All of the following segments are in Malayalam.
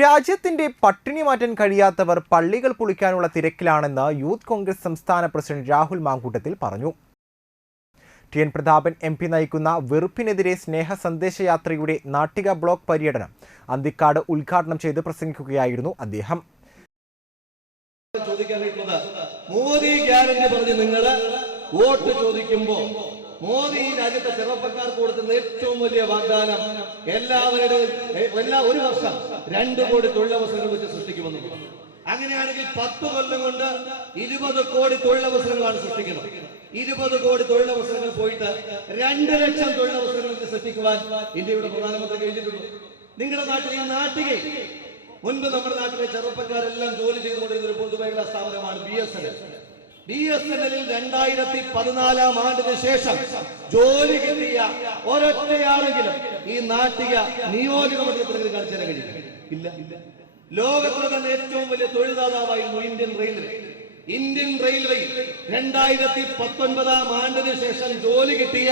രാജ്യത്തിന്റെ പട്ടിണി മാറ്റാൻ കഴിയാത്തവർ പള്ളികൾ പൊളിക്കാനുള്ള തിരക്കിലാണെന്ന് യൂത്ത് കോൺഗ്രസ് സംസ്ഥാന പ്രസിഡന്റ് രാഹുൽ മാങ്കൂട്ടത്തിൽ പറഞ്ഞു. T N Prathapan M P നയിക്കുന്ന വെറുപ്പിനെതിരെ സ്നേഹ സന്ദേശയാത്രയുടെ നാട്ടിക ബ്ലോക്ക് പര്യടനം അന്തിക്കാട് ഉദ്ഘാടനം ചെയ്ത് പ്രസംഗിക്കുകയായിരുന്നു അദ്ദേഹം. ചോദിക്കാനായിട്ടുള്ളത്. മോദി ഗ്യാരണ്ടി പറഞ്ഞ് നിങ്ങൾ വോട്ട് ചോദിക്കുമ്പോ മോദി ഈ രാജ്യത്തെ ചെറുപ്പക്കാർക്ക് കൊടുക്കുന്ന ഏറ്റവും വലിയ വാഗ്ദാനം എല്ലാവരുടെയും എല്ലാ ഒരു വർഷം രണ്ട് കോടി തൊഴിലവസരങ്ങൾ വെച്ച് സൃഷ്ടിക്കുമെന്ന്. അങ്ങനെയാണെങ്കിൽ പത്ത് കൊല്ലം കൊണ്ട് ഇരുപത് കോടി തൊഴിലവസരങ്ങളാണ് സൃഷ്ടിക്കുന്നത്. ഇരുപത് കോടി തൊഴിലവസരങ്ങൾ പോയിട്ട് രണ്ട് ലക്ഷം തൊഴിലവസരങ്ങൾ സൃഷ്ടിക്കുവാൻ ഇന്ത്യയുടെ പ്രധാനമന്ത്രി കഴിഞ്ഞിട്ടുണ്ട്. നിങ്ങളുടെ നാട്ടിൽ ഈ നാട്ടികെ മുൻപ് നമ്മുടെ നാട്ടിലെ ചെറുപ്പക്കാരെല്ലാം ജോലി ചെയ്തുകൊണ്ടിരുന്ന ഒരു പൊതുമേഖലാ സ്ഥാപനമാണ് B S N B S N എല്ലിൽ രണ്ടായിരത്തി പതിനാലാം ആണ്ടിന് ശേഷം ജോലി കിട്ടിയ ഒരൊറ്റയാണെങ്കിലും ഈ നാട്ടിക നിയോജക മണ്ഡലത്തിൽ കാണിച്ചു തരാൻ കഴിയും ഇല്ല. ലോകത്തിലെ തന്നെ ഏറ്റവും വലിയ തൊഴിൽദാതാവായിരുന്നു ഇന്ത്യൻ റെയിൽവേ. ഇന്ത്യൻ റെയിൽവേ രണ്ടായിരത്തി പത്തൊൻപതാം ആണ്ടിന് ശേഷം ജോലി കിട്ടിയ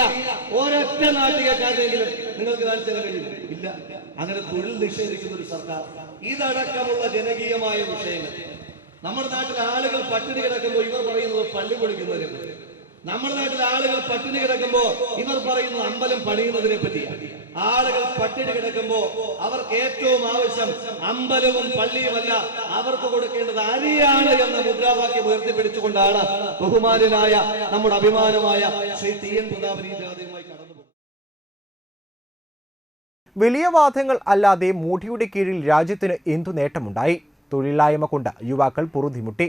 ഒരൊറ്റ നാട്ടികക്കാരെങ്കിലും നിങ്ങൾക്ക് കാണിച്ചു തരാൻ കഴിയും ഇല്ല. അങ്ങനെ തൊഴിൽ നിഷേധിക്കുന്ന ഒരു സർക്കാർ. ഇതടക്കമുള്ള ജനകീയമായ വിഷയങ്ങൾ. നമ്മുടെ നാട്ടിൽ ആളുകൾ പട്ടിണി കിടക്കുമ്പോൾ ഇവർ പറയുന്നത് പള്ളി പൊളിക്കുന്നതിനെ പറ്റി. നമ്മുടെ നാട്ടിൽ ആളുകൾ പട്ടിണി കിടക്കുമ്പോൾ ഇവർ പറയുന്നത് അമ്പലം പണിയുന്നതിനെ പറ്റി ആളുകൾ പട്ടിണി കിടക്കുമ്പോൾ അവർക്ക് ഏറ്റവും ആവശ്യം അമ്പലവും പള്ളിയുമല്ല അവർക്ക് കൊടുക്കേണ്ടത് അരിയാണ് എന്ന മുദ്രാവാക്യം ഉയർത്തിപ്പിടിച്ചുകൊണ്ടാണ് ബഹുമാനായ നമ്മുടെ അഭിമാനമായ ശ്രീ ടി എൻ പ്രതാപൻ വലിയ വാദങ്ങൾ അല്ലാതെ മോഡിയുടെ കീഴിൽ രാജ്യത്തിന് എന്തു നേട്ടമുണ്ടായി? തൊഴിലില്ലായ്മ കൊണ്ട് യുവാക്കൾ പൊറുതിമുട്ടി.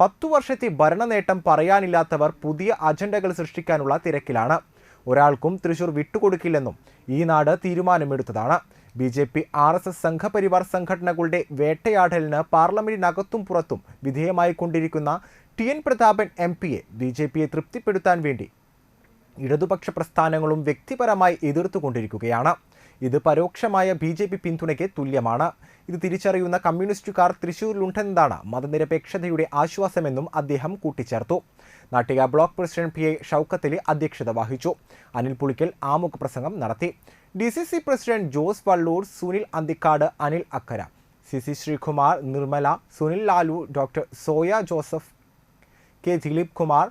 പത്തു വർഷത്തെ ഭരണനേട്ടം പറയാനില്ലാത്തവർ പുതിയ അജണ്ടകൾ സൃഷ്ടിക്കാനുള്ള തിരക്കിലാണ്. ഒരാൾക്കും തൃശൂർ വിട്ടുകൊടുക്കില്ലെന്നും ഈ നാട് തീരുമാനമെടുത്തതാണ്. B J P R S S Sangh Parivar സംഘടനകളുടെ വേട്ടയാടലിന് പാർലമെന്റിനകത്തും പുറത്തും വിധേയമായി കൊണ്ടിരിക്കുന്ന ടി എൻ പ്രതാപൻ എം പിയെ ബി ജെ പിയെ തൃപ്തിപ്പെടുത്താൻ വേണ്ടി ഇടതുപക്ഷ പ്രസ്ഥാനങ്ങളും വ്യക്തിപരമായി എതിർത്തുകൊണ്ടിരിക്കുകയാണ്. ഇത് പരോക്ഷമായ ബി ജെ പി പിന്തുണയ്ക്ക് തുല്യമാണ്. ഇത് തിരിച്ചറിയുന്ന കമ്മ്യൂണിസ്റ്റുകാർ തൃശൂരിലുണ്ടെന്നതാണ് മതനിരപേക്ഷതയുടെ ആശ്വാസമെന്നും അദ്ദേഹം കൂട്ടിച്ചേർത്തു. Nattika block president P A ഷൌക്കത്തിലെ അധ്യക്ഷത വഹിച്ചു. അനിൽ പുളിക്കൽ ആമുഖ പ്രസംഗം നടത്തി. D C C president Jose Vallur Sunil Anthikad Anil Akkara. C C Sreekumar Nirmala Sunil Lalu doctor Soya Joseph K Dileep Kumar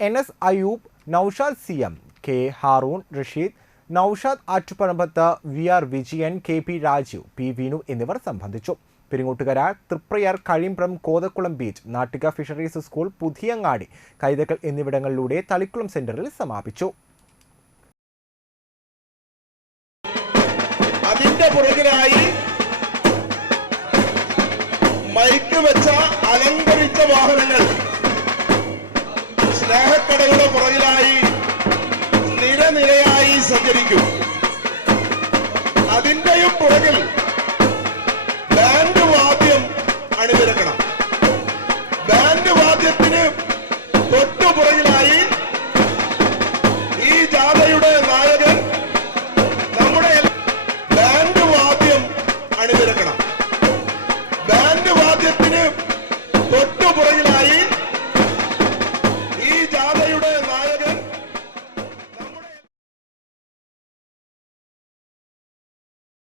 N S Ayoob Noushad C M K Haroon Rasheed Noushad Attuparambath V R Vijayan K P Raju P Vinu എന്നിവർ സംബന്ധിച്ചു. Peringottukara Triprayar Kazhimbram Kothakulam beach Nattika fisheries school Puthiyangadi Kaithakkal എന്നിവിടങ്ങളിലൂടെ Thalikulam സെന്ററിൽ സമാപിച്ചു. അതിന്റെ പുറകിലായി മൈക്ക് വെച്ച അലങ്കരിച്ച വാഹനങ്ങൾ. സ്നേഹക്കടയുടെ പുറകിലായി സഞ്ചരിക്കും അതിന്റെയും പുറകിൽ ബാൻഡ് വാദ്യം അണിനിരക്കണം.